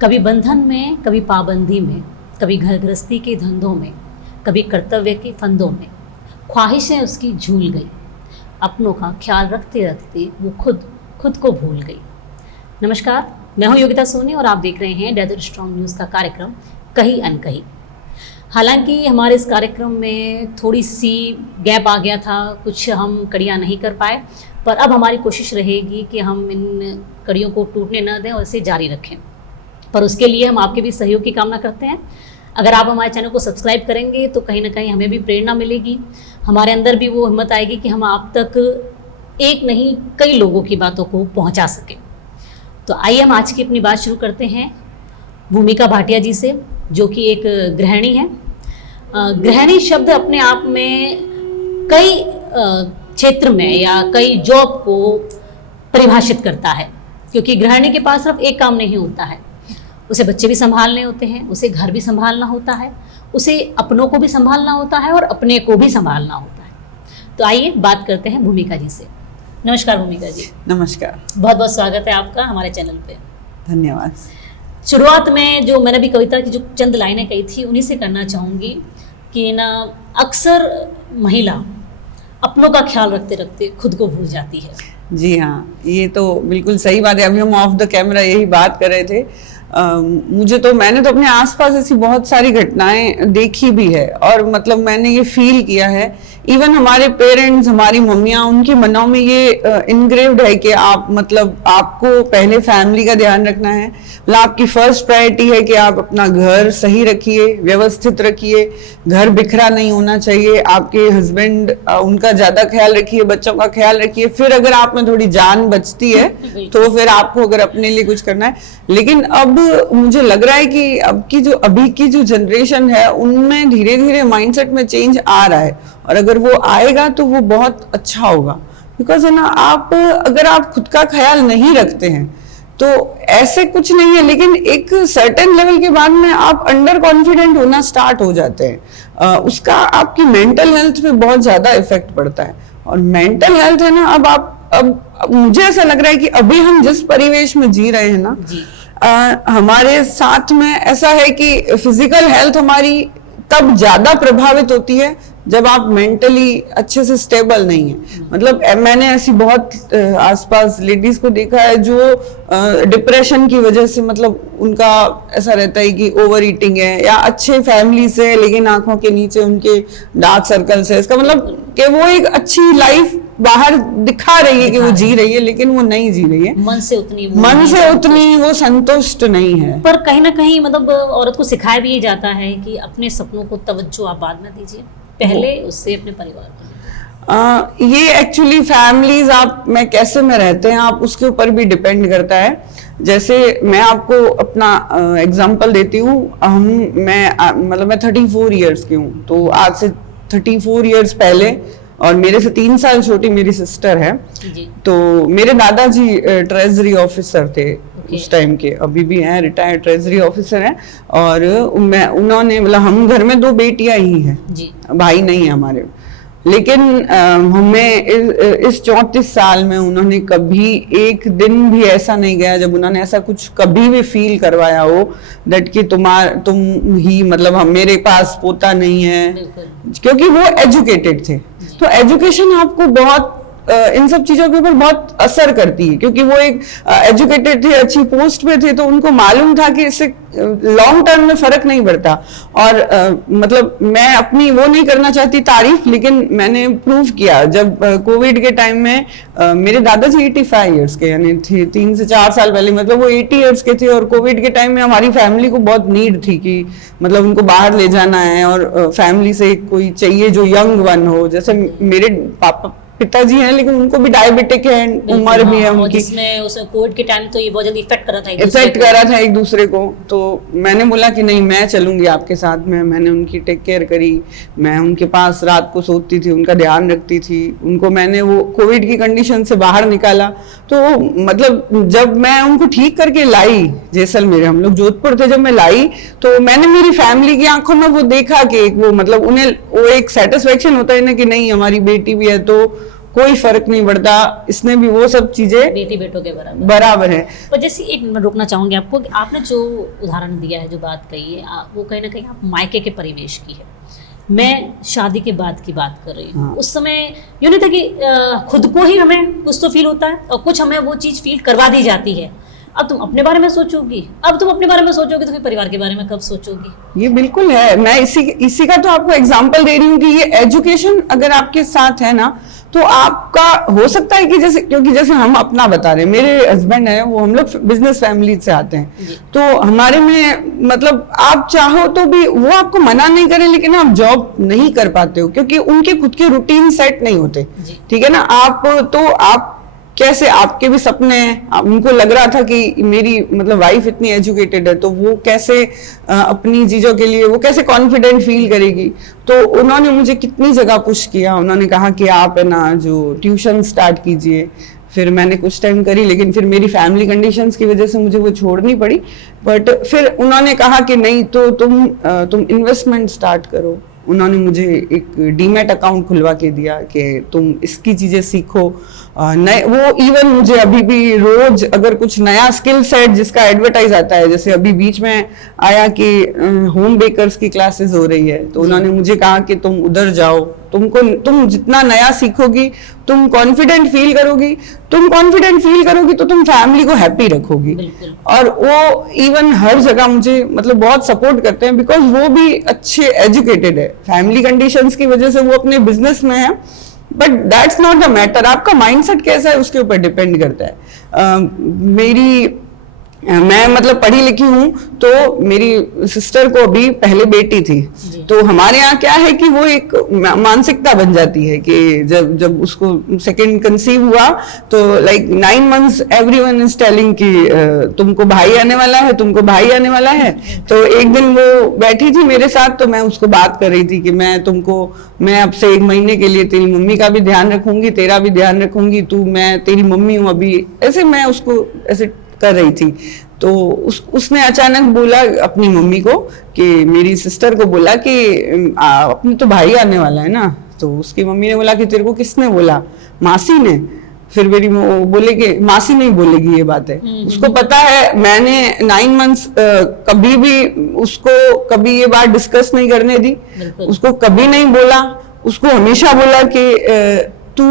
कभी बंधन में, कभी पाबंदी में, कभी घर गृहस्थी के धंधों में, कभी कर्तव्य के फंदों में ख्वाहिशें उसकी झूल गई। अपनों का ख्याल रखते रखते वो खुद को भूल गई। नमस्कार, मैं हूं योगिता सोनी और आप देख रहे हैं डेजर्ट स्ट्रॉन्ग न्यूज़ का कार्यक्रम कहीं अनकहीं। हालांकि हमारे इस कार्यक्रम में थोड़ी सी गैप आ गया था, कुछ हम कड़ियाँ नहीं कर पाए, पर अब हमारी कोशिश रहेगी कि हम इन कड़ियों को टूटने न दें और इसे जारी रखें। पर उसके लिए हम आपके भी सहयोग की कामना करते हैं। अगर आप हमारे चैनल को सब्सक्राइब करेंगे तो कहीं ना कहीं हमें भी प्रेरणा मिलेगी, हमारे अंदर भी वो हिम्मत आएगी कि हम आप तक एक नहीं कई लोगों की बातों को पहुंचा सकें। तो आइए हम आज की अपनी बात शुरू करते हैं भूमिका भाटिया जी से, जो कि एक गृहिणी है। गृहिणी शब्द अपने आप में कई क्षेत्र में या कई जॉब को परिभाषित करता है, क्योंकि गृहिणी के पास सिर्फ एक काम नहीं होता है, उसे बच्चे भी संभालने होते हैं, उसे घर भी संभालना होता है, उसे अपनों को भी संभालना होता है और अपने को भी संभालना होता है। तो आइए बात करते हैं भूमिका जी से। नमस्कार भूमिका जी। नमस्कार, बहुत बहुत स्वागत है आपका हमारे चैनल पे। धन्यवाद। शुरुआत में जो मैंने भी कविता की जो चंद लाइनें कही थी उन्हीं से करना चाहूँगी कि ना अक्सर महिला अपनों का ख्याल रखते रखते खुद को भूल जाती है। जी हाँ, ये तो बिल्कुल सही बात है। अभी हम ऑफ द कैमरा यही बात कर रहे थे। मैंने तो अपने आसपास ऐसी बहुत सारी घटनाएं देखी भी है और मतलब मैंने ये फील किया है। इवन हमारे पेरेंट्स, हमारी मम्मियाँ, उनके मनों में ये इनग्रेव्ड है कि आप मतलब आपको पहले फैमिली का ध्यान रखना है। मतलब आपकी फर्स्ट प्रायोरिटी है कि आप अपना घर सही रखिए, व्यवस्थित रखिए, घर बिखरा नहीं होना चाहिए। आपके हस्बैंड, उनका ज्यादा ख्याल रखिए, बच्चों का ख्याल रखिए। फिर अगर आप में थोड़ी जान बचती है तो फिर आपको अगर अपने लिए कुछ करना है। लेकिन अब मुझे लग रहा है कि अभी की जो जनरेशन है उनमें धीरे धीरे माइंडसेट में चेंज आ रहा है, और अगर वो आएगा तो वो बहुत अच्छा होगा। बिकॉज है ना, अगर आप खुद का ख्याल नहीं रखते हैं तो ऐसे कुछ नहीं है, लेकिन एक सर्टेन लेवल के बाद में आप अंडर कॉन्फिडेंट होना स्टार्ट हो जाते हैं। उसका आपकी मेंटल हेल्थ पे बहुत ज्यादा इफेक्ट पड़ता है। और मेंटल हेल्थ है ना, अब मुझे ऐसा लग रहा है कि अभी हम जिस परिवेश में जी रहे हैं ना, हमारे साथ में ऐसा है कि फिजिकल हेल्थ हमारी तब ज्यादा प्रभावित होती है जब आप मेंटली अच्छे से स्टेबल नहीं है। मतलब मैंने ऐसी बहुत आसपास लेडीज को देखा है जो डिप्रेशन की वजह से, मतलब उनका ऐसा रहता है कि ओवर ईटिंग है, या अच्छे फैमिली से लेकिन आंखों के नीचे उनके डार्क सर्कल्स है। इसका मतलब कि वो एक अच्छी लाइफ बाहर दिखा रही है कि वो जी रही है, लेकिन वो नहीं जी रही है। मन से उतनी वो संतुष्ट नहीं है। पर कहीं ना कहीं मतलब औरत को सिखाया भी जाता है कि अपने सपनों को तवज्जो आप बाद में दीजिए, पहले उससे अपने परिवार को। ये एक्चुअली फैमिलीज आप में कैसे में रहते हैं आप उसके ऊपर भी डिपेंड करता है। जैसे मैं आपको अपना एग्जांपल देती हूँ। मैं 34 इयर्स की हूँ, तो आज से 34 इयर्स पहले, और मेरे से 3 साल छोटी मेरी सिस्टर है, तो मेरे दादाजी ट्रेजरी ऑफिसर थे उस टाइम के, अभी भी हैं, रिटायर्ड ट्रेजरी ऑफिसर हैं। और उन्होंने मतलब हम घर में 2 बेटियां ही हैं, भाई नहीं है हमारे। लेकिन हमें इस 34 साल में उन्होंने कभी एक दिन भी ऐसा नहीं गया जब उन्होंने ऐसा कुछ कभी भी फील करवाया हो दैट कि तुम ही मतलब हम, मेरे पास पोता नहीं है, क्योंकि वो एजुकेटेड थे। तो एजुकेशन आपको बहुत इन सब चीजों के ऊपर बहुत असर करती है, क्योंकि वो एक एजुकेटेड थे, अच्छी पोस्ट पे थे, तो उनको मालूम था कि इससे लॉन्ग टर्म में फर्क नहीं पड़ता। और मतलब मैं अपनी वो नहीं करना चाहती तारीफ, लेकिन मैंने प्रूव किया जब कोविड के टाइम में मेरे दादाजी 85 इयर्स के, यानी 3 से 4 साल पहले, मतलब वो 80 इयर्स के थे। और कोविड के टाइम में हमारी फैमिली को बहुत नीड थी कि मतलब उनको बाहर ले जाना है, और फैमिली से कोई चाहिए जो यंग वन हो। जैसे मेरे पिताजी हैं, लेकिन उनको भी डायबिटिक है, उम्र भी है उनकी, जिसमें उस कोविड के टाइम तो ये बहुत जल्दी इफेक्ट कर रहा था एक दूसरे को। तो मैंने बोला कि नहीं, मैं चलूंगी आपके साथ में। मैंने उनकी टेक केयर करी, मैं उनके पास रात को सोती थी, उनका ध्यान रखती थी, उनको मैंने वो कोविड की कंडीशन से बाहर निकाला। तो मतलब जब मैं उनको ठीक करके लाई जैसलमेर, हम लोग जोधपुर थे, जब मैं लाई तो मैंने मेरी फैमिली की आंखों में वो देखा कि वो मतलब उन्हें वो एक सेटिस्फेक्शन होता है ना कि नहीं हमारी बेटी भी है, तो कोई फर्क नहीं पड़ता, इसने भी वो सब चीजें बेटी बेटों के बराबर बराबर है। पर जैसे एक मैं रोकना चाहूंगी आपको कि आपने जो उदाहरण दिया है, जो बात कही है, वो कहीं ना कहीं आप मायके के परिवेश की है। मैं शादी के बाद की बात कर रही हूँ। हाँ। उस समय यूँ नहीं था कि खुद को ही हमें कुछ तो फील होता है और कुछ हमें वो चीज़ फील करवा दी जाती है। अब तुम अपने बारे में सोचोगी, अब तुम अपने बारे में सोचोगे तो फिर परिवार के बारे में कब सोचोगी? ये बिल्कुल है। मैं इसी का तो आपको एग्जांपल दे रही हूँ कि ये एजुकेशन अगर आपके साथ है ना, तो आपका हो सकता है कि जैसे, क्योंकि जैसे हम अपना बता रहे हैं, मेरे हस्बैंड है वो, हम लोग बिजनेस फैमिली से आते हैं, तो हमारे में मतलब आप चाहो तो भी वो आपको मना नहीं करें, लेकिन आप जॉब नहीं कर पाते हो क्योंकि उनके खुद के रूटीन सेट नहीं होते। ठीक है ना, आप कैसे, आपके भी सपने हैं, उनको लग रहा था कि मेरी मतलब वाइफ इतनी एजुकेटेड है तो वो कैसे अपनी चीजों के लिए वो कैसे कॉन्फिडेंट फील करेगी। तो उन्होंने मुझे कितनी जगह पुश किया, उन्होंने कहा कि आप है ना जो ट्यूशन स्टार्ट कीजिए। फिर मैंने कुछ टाइम करी, लेकिन फिर मेरी फैमिली कंडीशंस की वजह से मुझे वो छोड़नी पड़ी। बट फिर उन्होंने कहा कि नहीं तो तुम इन्वेस्टमेंट स्टार्ट करो। उन्होंने मुझे एक डीमैट अकाउंट खुलवा के दिया कि तुम इसकी चीजें सीखो। नए वो इवन मुझे अभी भी रोज अगर कुछ नया स्किल सेट जिसका एडवर्टाइज आता है, जैसे अभी बीच में आया कि होम बेकर्स की क्लासेस हो रही है, तो उन्होंने मुझे कहा कि तुम उधर जाओ, तुम जितना नया सीखोगी तुम कॉन्फिडेंट फील करोगी, तो तुम फैमिली को हैप्पी रखोगी। और वो इवन हर जगह मुझे मतलब बहुत सपोर्ट करते हैं, बिकॉज वो भी अच्छे एजुकेटेड है। फैमिली कंडीशंस की वजह से वो अपने बिजनेस में है, but that's not the matter. आपका माइंडसेट कैसा है उसके ऊपर डिपेंड करता है। मैं मतलब पढ़ी लिखी हूँ, तो मेरी सिस्टर को अभी पहले बेटी थी, तो हमारे यहाँ क्या है कि वो एक मानसिकता बन जाती है कि जब उसको सेकंड कंसीव हुआ तो like 9 months everyone is telling कि तुमको भाई आने वाला है, तुमको भाई आने वाला है। तो एक दिन वो बैठी थी मेरे साथ, तो मैं उसको बात कर रही थी कि मैं अब से 1 महीने के लिए तेरी मम्मी का भी ध्यान रखूंगी, तेरा भी ध्यान रखूंगी, मैं तेरी मम्मी हूँ अभी, ऐसे मैं उसको ऐसे कर रही थी। तो उसने अचानक बोला अपनी मम्मी को कि मेरी सिस्टर को बोला कि अपने तो भाई आने वाला है ना। तो उसकी मम्मी ने बोला कि तेरे को किसने बोला? मासी ने। फिर मेरी बोले कि मासी नहीं बोलेगी ये बात है। उसको पता है मैंने 9 months कभी भी उसको कभी ये बात डिस्कस नहीं करने दी, उसको कभी नहीं बोला। उसको हमेशा बोला कि तू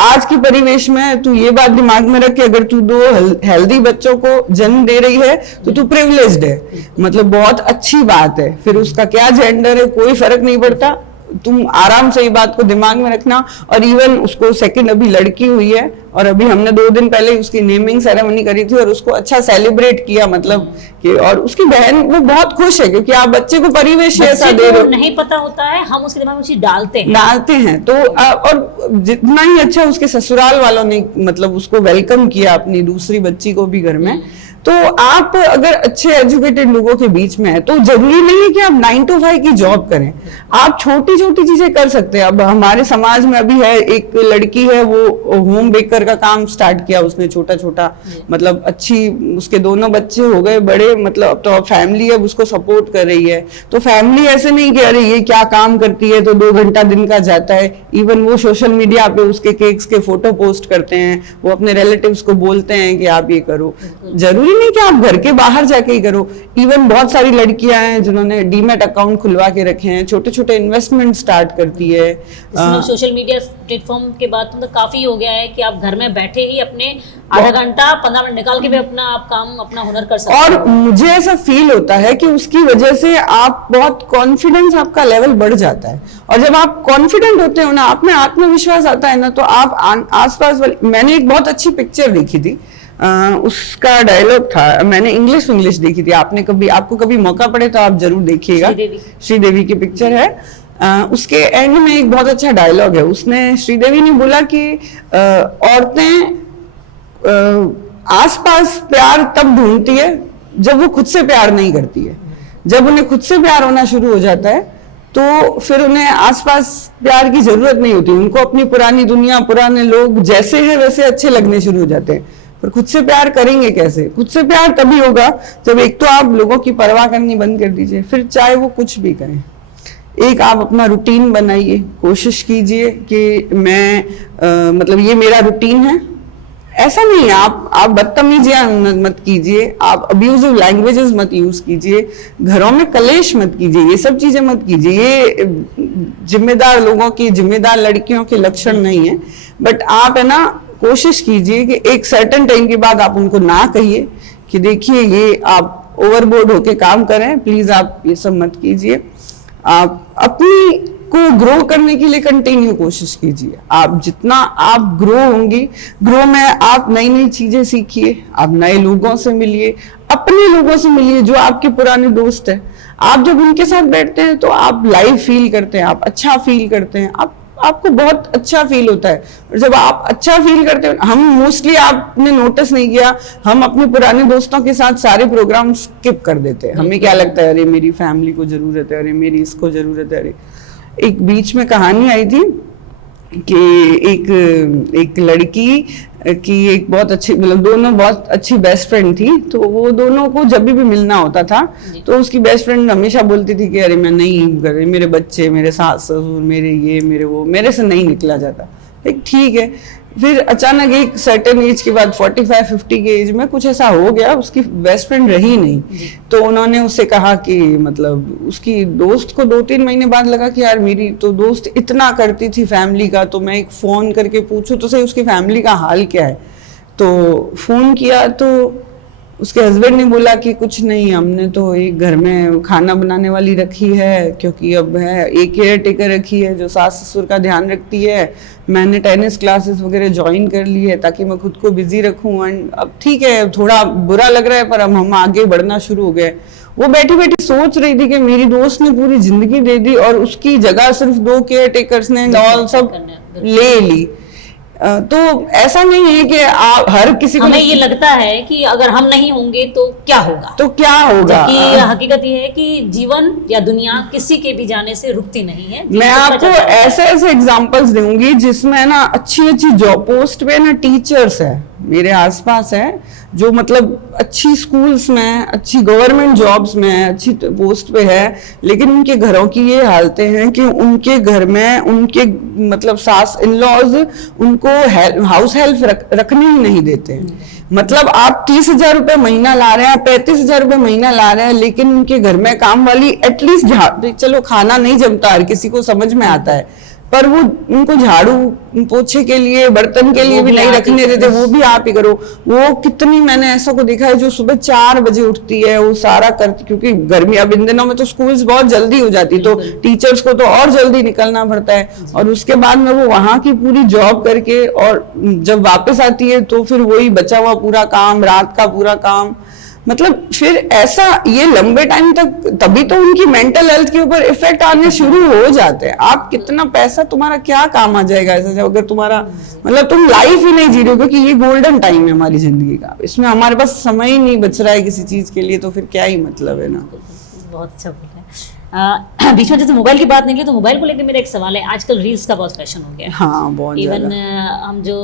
आज के परिवेश में तू ये बात दिमाग में रख कि अगर तू 2 हेल्दी बच्चों को जन्म दे रही है तो तू प्रिविलेज्ड है, मतलब बहुत अच्छी बात है। फिर उसका क्या जेंडर है कोई फर्क नहीं पड़ता, तुम आराम से ये बात को दिमाग में रखना। और इवन उसको सेकंड अभी लड़की हुई है, और अभी हमने 2 दिन पहले उसकी नेमिंग सेरेमनी करी थी और उसको अच्छा सेलिब्रेट किया, मतलब कि और उसकी बहन वो बहुत खुश है क्योंकि आप बच्चे को परिवेश ऐसा दे रहे हो, नहीं पता होता है, हम उसके दिमाग में चीज डालते हैं। तो और जितना ही अच्छा उसके ससुराल वालों ने मतलब उसको वेलकम किया अपनी दूसरी बच्ची को भी घर में। तो आप अगर अच्छे एजुकेटेड लोगों के बीच में है तो जरूरी नहीं है कि आप 9 to 5 की जॉब करें, आप छोटी छोटी चीजें कर सकते हैं। अब हमारे समाज में अभी है एक लड़की है, वो होम बेकर का काम स्टार्ट किया उसने, छोटा छोटा, मतलब अच्छी, उसके 2 बच्चे हो गए बड़े, मतलब तो फैमिली अब उसको सपोर्ट कर रही है। तो फैमिली ऐसे नहीं कि अरे ये क्या काम करती है तो 2 घंटा दिन का जाता है। इवन वो सोशल मीडिया पे उसके केक्स के फोटो पोस्ट करते हैं, वो अपने रिलेटिव्स को बोलते हैं कि आप ये करो। जरूरी नहीं कि आप घर के बाहर जाके ही करो। इवन बहुत सारी लड़कियां हैं जिन्होंने डीमैट अकाउंट खुलवा के रखे हैं, छोटे छोटे इन्वेस्टमेंट स्टार्ट करती है। सोशल मीडिया प्लेटफॉर्म के बाद तो काफी हो गया है कि आप घर में बैठे ही अपने आधा घंटा 15 मिनट निकाल के भी आप काम अपना हुनर कर सकते हैं। और मुझे ऐसा फील होता है कि उसकी वजह से आप बहुत कॉन्फिडेंस, आपका लेवल बढ़ जाता है। और जब आप कॉन्फिडेंट होते हो ना, आप में आत्मविश्वास आता है ना, तो आप आसपास वाले, मैंने एक बहुत अच्छी पिक्चर देखी थी, उसका डायलॉग था, मैंने इंग्लिश देखी थी, आपको कभी मौका पड़े तो आप जरूर देखिएगा। श्रीदेवी की पिक्चर है। उसके एंड में एक बहुत अच्छा डायलॉग है, उसने श्रीदेवी ने बोला कि औरतें आसपास प्यार तब ढूंढती है जब वो खुद से प्यार नहीं करती है। जब उन्हें खुद से प्यार होना शुरू हो जाता है तो फिर उन्हें आसपास प्यार की जरूरत नहीं होती, उनको अपनी पुरानी दुनिया, पुराने लोग जैसे हैं वैसे अच्छे लगने शुरू हो जाते हैं। पर खुद से प्यार करेंगे कैसे? खुद से प्यार तभी होगा जब एक तो आप लोगों की परवाह करनी बंद कर दीजिए, फिर चाहे वो कुछ भी करें। एक आप अपना रूटीन बनाइए, कोशिश कीजिए कि मैं मतलब ये मेरा रूटीन है। ऐसा नहीं है, आप बदतमीजियां मत कीजिए, आप अब्यूजिव लैंग्वेजेस मत यूज कीजिए, घरों में कलेश मत कीजिए, ये सब चीजें मत कीजिए। ये जिम्मेदार लोगों की, जिम्मेदार लड़कियों के लक्षण नहीं है। बट आप है ना कोशिश कीजिए कि एक सर्टेन टाइम के बाद आप उनको ना कहिए कि देखिए ये आप ओवरबोर्ड होके काम करें, प्लीज आप ये सब मत कीजिए। आप अपनी को ग्रो करने के लिए कंटिन्यू कोशिश कीजिए। आप जितना आप ग्रो होंगी, ग्रो में आप नई नई चीजें सीखिए, आप नए लोगों से मिलिए, अपने लोगों से मिलिए जो आपके पुराने दोस्त हैं। आप जब उनके साथ बैठते हैं तो आप लाइव फील करते हैं, आप अच्छा फील करते हैं, आपको बहुत अच्छा फील होता है। और जब आप अच्छा फील करते हैं, हम मोस्टली आपने नोटिस नहीं किया, हम अपने पुराने दोस्तों के साथ सारे प्रोग्राम स्किप कर देते हैं। हमें क्या लगता है, अरे मेरी फैमिली को जरूरत है, अरे मेरी इसको जरूरत है। अरे एक बीच में कहानी आई थी कि एक लड़की की एक बहुत अच्छी, मतलब दोनों बहुत अच्छी बेस्ट फ्रेंड थी, तो वो दोनों को जब भी मिलना होता था तो उसकी बेस्ट फ्रेंड हमेशा बोलती थी कि अरे मैं नहीं कर रही, मेरे बच्चे, मेरे सास ससुर, मेरे ये मेरे वो, मेरे से नहीं निकला जाता। ठीक है। फिर अचानक एक सर्टेन एज के बाद 45-50 के एज में कुछ ऐसा हो गया, उसकी बेस्ट फ्रेंड रही नहीं। तो उन्होंने उससे कहा कि मतलब उसकी दोस्त को 2-3 महीने बाद लगा कि यार मेरी तो दोस्त इतना करती थी फैमिली का, तो मैं एक फोन करके पूछूं तो सही उसकी फैमिली का हाल क्या है। तो फोन किया तो उसके हस्बैंड ने बोला कि कुछ नहीं, हमने तो एक घर में खाना बनाने वाली रखी है, क्योंकि अब है एक केयर टेकर रखी है जो सास ससुर का ध्यान रखती है। मैंने टेनिस क्लासेस वगैरह ज्वाइन कर ली है ताकि मैं खुद को बिजी रखूं। एंड अब ठीक है, थोड़ा बुरा लग रहा है पर अब हम आगे बढ़ना शुरू हो गए। वो बैठी बैठी सोच रही थी कि मेरी दोस्त ने पूरी जिंदगी दे दी और उसकी जगह सिर्फ 2 केयर टेकर्स ने ऑल सब ले ली। तो ऐसा नहीं है कि आप हर किसी को, हमें ये लगता है कि अगर हम नहीं होंगे तो क्या होगा, जबकि हकीकत ये है कि जीवन या दुनिया किसी के भी जाने से रुकती नहीं है। मैं आपको ऐसे ऐसे एग्जांपल्स दूंगी जिसमें ना अच्छी अच्छी जॉब पोस्ट पे ना टीचर्स है मेरे आसपास है जो मतलब अच्छी स्कूल्स में, अच्छी गवर्नमेंट जॉब्स में अच्छी पोस्ट पे है, लेकिन उनके घरों की ये हालतें हैं कि उनके घर में उनके मतलब सास इन लॉज उनको हाउस हेल्प रखने ही नहीं देते हैं। मतलब आप 30,000 रुपए महीना ला रहे हैं, 35,000 रुपए महीना ला रहे हैं, लेकिन उनके घर में काम वाली एटलीस्ट चलो खाना नहीं जमता, हर किसी को समझ में आता है, पर वो उनको झाड़ू पोछे के लिए, बर्तन के लिए भी नहीं रखने देते, वो भी आप ही करो। वो कितनी, मैंने ऐसा को देखा है जो सुबह 4 बजे उठती है, वो सारा करती, क्योंकि गर्मी अब इन दिनों में तो स्कूल्स बहुत जल्दी हो जाती, तो टीचर्स को तो और जल्दी निकलना पड़ता है, और उसके बाद में वो वहां की पूरी जॉब करके और जब वापस आती है तो फिर वही बचा हुआ पूरा काम, रात का पूरा काम, मतलब फिर ऐसा ये लंबे टाइम तक, तभी तो उनकी मेंटल हेल्थ के ऊपर इफेक्ट आने शुरू हो जाते हैं। आप कितना पैसा, तुम्हारा क्या काम आ जाएगा ऐसा अगर तुम्हारा मतलब तुम लाइफ ही नहीं जी रहे हो, क्योंकि ये गोल्डन टाइम है हमारी जिंदगी का, इसमें हमारे पास समय ही नहीं बच रहा है किसी चीज के लिए, तो फिर क्या ही मतलब है ना। बहुत अच्छा बोला है। बीच में जैसे मोबाइल की बात निकली तो मोबाइल को लेकर मेरा एक सवाल है, आजकल रील्स का बहुत फैशन हो गया है। हाँ, बहुत इवन हम जो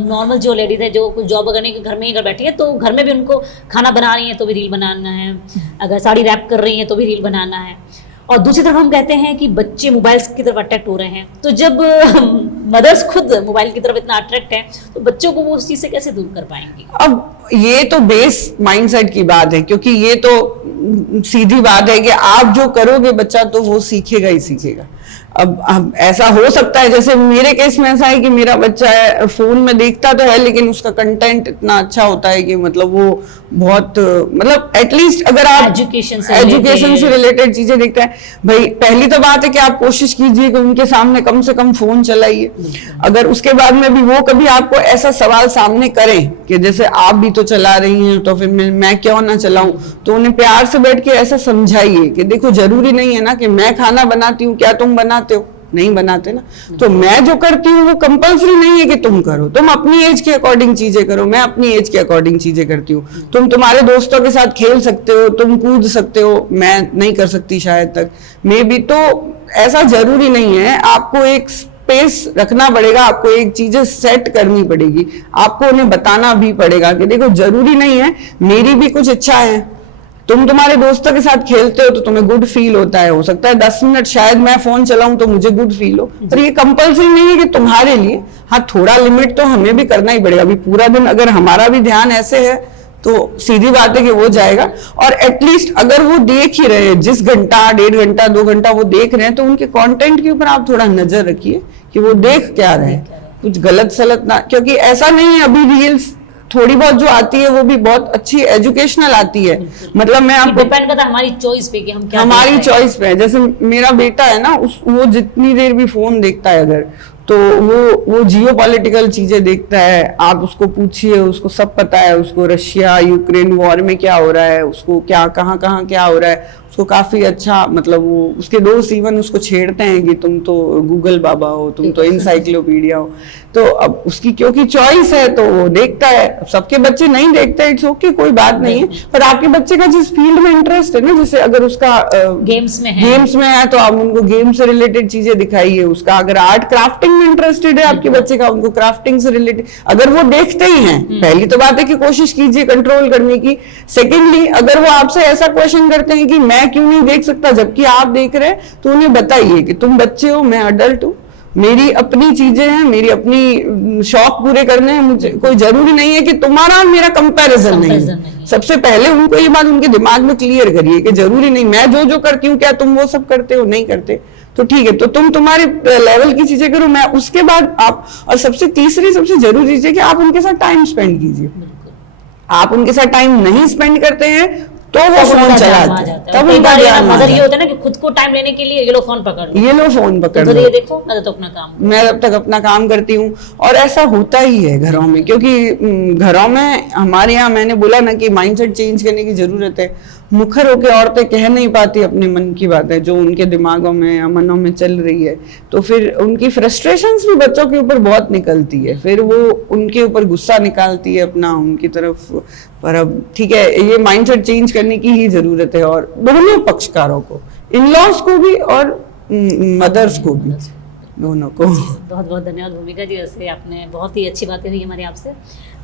नॉर्मल जो लेडीज है जो कुछ जॉब करने के घर में ही घर बैठी है, तो घर में भी उनको खाना बना रही है तो भी रील बनाना है, अगर साड़ी रैप कर रही है तो भी रील बनाना है, और दूसरी तरफ हम कहते हैं कि बच्चे मोबाइल की तरफ अट्रैक्ट हो रहे हैं, तो जब मदर्स खुद मोबाइल की तरफ इतना अट्रैक्ट है तो बच्चों को वो उस चीज से कैसे दूर कर पाएंगी? अब ये तो बेस माइंडसेट की बात है, क्योंकि ये तो सीधी बात है कि आप जो करोगे बच्चा तो वो सीखेगा ही सीखेगा। अब ऐसा हो सकता है, जैसे मेरे केस में ऐसा है कि मेरा बच्चा है, फोन में देखता तो है लेकिन उसका कंटेंट इतना अच्छा होता है कि मतलब वो बहुत, मतलब एटलीस्ट अगर आप एजुकेशन से रिलेटेड चीजें देखते हैं, भाई पहली तो बात है कि आप कोशिश कीजिए कि उनके सामने कम से कम फोन चलाइए। अगर उसके बाद में भी वो कभी आपको ऐसा सवाल सामने करें कि जैसे आप भी तो चला रही हैं तो फिर मैं क्यों ना चलाऊं, तो उन्हें प्यार से बैठ के ऐसा समझाइए कि देखो जरूरी नहीं है ना कि मैं खाना बनाती हूँ, क्या तुम बनाते हो? नहीं बनाते ना, तो मैं जो करती हूँ वो कंपल्सरी नहीं है कि तुम करो, तुम अपनी एज के अकॉर्डिंग चीजें करो, मैं अपनी एज के अकॉर्डिंग चीजें करती हूँ। तुम तुम्हारे दोस्तों के साथ खेल सकते हो, तुम कूद सकते हो, मैं नहीं कर सकती शायद तक, मे बी, तो ऐसा जरूरी नहीं है। आपको एक स्पेस रखना पड़ेगा, आपको एक चीजें सेट करनी पड़ेगी, आपको उन्हें बताना भी पड़ेगा कि देखो जरूरी नहीं है, मेरी भी कुछ इच्छा है, तुम तुम्हारे दोस्तों के साथ खेलते हो तो तुम्हें गुड फील होता है, हो सकता है 10 मिनट शायद मैं फोन चलाऊं तो मुझे गुड फील हो, पर ये कंपल्सरी नहीं है कि तुम्हारे लिए। हाँ, थोड़ा लिमिट तो हमें भी करना ही पड़ेगा। अभी पूरा दिन अगर हमारा भी ध्यान ऐसे है तो सीधी बात है कि वो जाएगा। और एटलीस्ट अगर वो देख ही रहे हैं, जिस घंटा 1.5 घंटा 2 घंटा वो देख रहे हैं, तो उनके कंटेंट के ऊपर आप थोड़ा नजर रखिए कि वो देख क्या रहे हैं, कुछ गलत सलत ना। क्योंकि ऐसा नहीं है, अभी रील्स थोड़ी बहुत जो आती है वो भी बहुत अच्छी एजुकेशनल आती है। मतलब मैं आपको डिपेंड करता है हमारी चॉइस पे कि हम क्या हमारी चॉइस पे है। जैसे मेरा बेटा है ना, वो जितनी देर भी फोन देखता है अगर, तो वो जियो पॉलिटिकल चीजें देखता है। आप उसको पूछिए, उसको सब पता है। उसको रशिया यूक्रेन वॉर में क्या हो रहा है, उसको क्या कहाँ कहाँ क्या हो रहा है, उसको काफी अच्छा, मतलब वो उसके दोस्त इवन उसको छेड़ते हैं कि तुम तो गूगल बाबा हो, तुम तो इंसाइक्लोपीडिया हो। तो अब उसकी क्योंकि चॉइस है तो वो देखता है। सबके बच्चे नहीं देखते, इट्स ओके, कोई बात नहीं है। पर आपके बच्चे का जिस फील्ड में इंटरेस्ट है ना, जैसे अगर उसका गेम्स में है तो आप उनको गेम से रिलेटेड चीजें दिखाइए। उसका अगर आर्ट क्राफ्टिंग में इंटरेस्टेड है आपके बच्चे का, उनको क्राफ्टिंग से रिलेटेड अगर वो देखते ही हैं, पहली तो बात है कि कोशिश कीजिए कंट्रोल करने की। सेकेंडली, अगर वो आपसे ऐसा क्वेश्चन करते हैं कि मैं क्यों नहीं देख सकता जबकि आप देख रहे हैं, तो उन्हें बताइए कि तुम बच्चे हो, मैं अडल्ट हूँ, मेरी अपनी चीजें हैं, मेरी अपनी शौक पूरे करने हैं। मुझे कोई जरूरी नहीं है कि तुम्हारा और मेरा कंपैरिजन नहीं है। सबसे पहले उनको ये बात उनके दिमाग में क्लियर करिए कि जरूरी नहीं मैं जो करती हूँ क्या तुम वो सब करते हो, नहीं करते, तो ठीक है, तो तुम तुम्हारे लेवल की चीजें करो, मैं उसके बाद आप। और सबसे तीसरी सबसे जरूरी चीज है कि आप उनके साथ टाइम स्पेंड कीजिए। आप उनके साथ टाइम नहीं स्पेंड करते हैं तो वो फोन चलाते हैं, तब उनका ध्यान मगर ये होता है ना कि खुद को टाइम लेने के लिए ये लो फोन पकड़ लो, ये लो फोन पकड़ तो लो, ये देखो मैं तो अपना काम, मैं अब तक अपना काम करती हूँ। और ऐसा होता ही है घरों में, क्योंकि घरों में हमारे यहाँ, मैंने बोला ना कि माइंडसेट चेंज करने की जरूरत है। मुखर होकर औरतें कह नहीं पाती अपने मन की बातें जो उनके दिमागों में या मनों में चल रही है, तो फिर उनकी फ्रस्ट्रेशंस भी बच्चों के ऊपर बहुत निकलती है, फिर वो उनके ऊपर गुस्सा निकालती है अपना उनकी तरफ। पर अब ठीक है, ये माइंडसेट चेंज करने की ही जरूरत है, और दोनों पक्षकारों को, इन लॉज को भी और मदर्स को भी, दोनों को। बहुत बहुत धन्यवाद भूमिका जी। वैसे आपने बहुत ही अच्छी बातें हुई हमारी आपसे।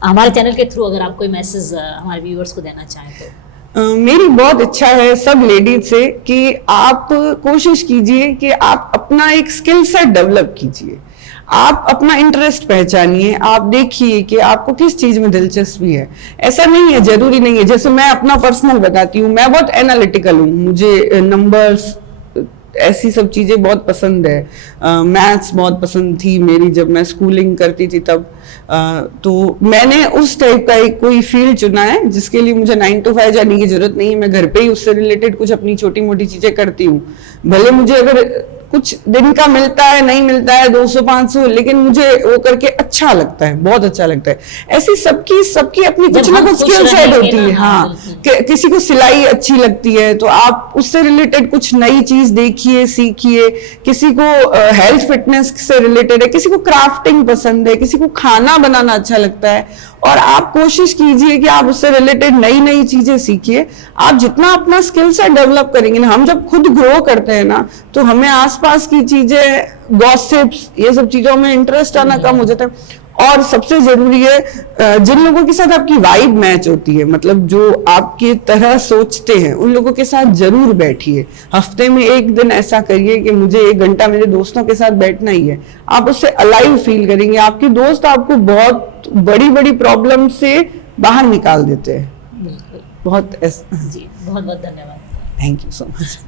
हमारे चैनल के थ्रू अगर आप कोई मैसेज हमारे व्यूअर्स को देना चाहें तो। मेरी बहुत इच्छा है सब लेडीज से कि आप कोशिश कीजिए कि आप अपना एक स्किल सेट डेवलप कीजिए। आप अपना इंटरेस्ट पहचानिए, आप देखिए कि आपको किस चीज में दिलचस्पी है। ऐसा नहीं है, जरूरी नहीं है, जैसे मैं अपना पर्सनल बताती हूँ, मैं बहुत एनालिटिकल हूँ, मुझे नंबर्स ऐसी सब चीजें बहुत पसंद है। मैथ्स बहुत पसंद थी मेरी जब मैं स्कूलिंग करती थी तब। तो मैंने उस टाइप का एक कोई फील्ड चुना है जिसके लिए मुझे 9 to 5 जाने की जरूरत नहीं है। मैं घर पे ही उससे रिलेटेड कुछ अपनी छोटी मोटी चीजें करती हूँ। भले मुझे अगर कुछ दिन का मिलता है, नहीं मिलता है 200-500, लेकिन मुझे वो करके अच्छा लगता है, बहुत अच्छा लगता है। ऐसी सबकी अपनी कुछ ना कुछ स्किल सेट होती है। हाँ, किसी को सिलाई अच्छी लगती है तो आप उससे रिलेटेड कुछ नई चीज देखिए, सीखिए। किसी को हेल्थ फिटनेस से रिलेटेड है, किसी को क्राफ्टिंग पसंद है, किसी को खाना बनाना अच्छा लगता है, और आप कोशिश कीजिए कि आप उससे रिलेटेड नई नई चीजें सीखिए। आप जितना अपना स्किल सेट डेवलप करेंगे ना, हम जब खुद ग्रो करते हैं ना, तो हमें आसपास की चीजें, गॉसिप्स, ये सब चीजों में इंटरेस्ट आना कम हो जाता है। और सबसे जरूरी है, जिन लोगों के साथ आपकी वाइब मैच होती है, मतलब जो आपकी तरह सोचते हैं, उन लोगों के साथ जरूर बैठिए। हफ्ते में एक दिन ऐसा करिए कि मुझे 1 घंटा मेरे दोस्तों के साथ बैठना ही है। आप उससे अलाइव फील करेंगे। आपके दोस्त आपको बहुत बड़ी बड़ी प्रॉब्लम से बाहर निकाल देते हैं। बहुत जी, बहुत बहुत धन्यवाद। Thank you so much.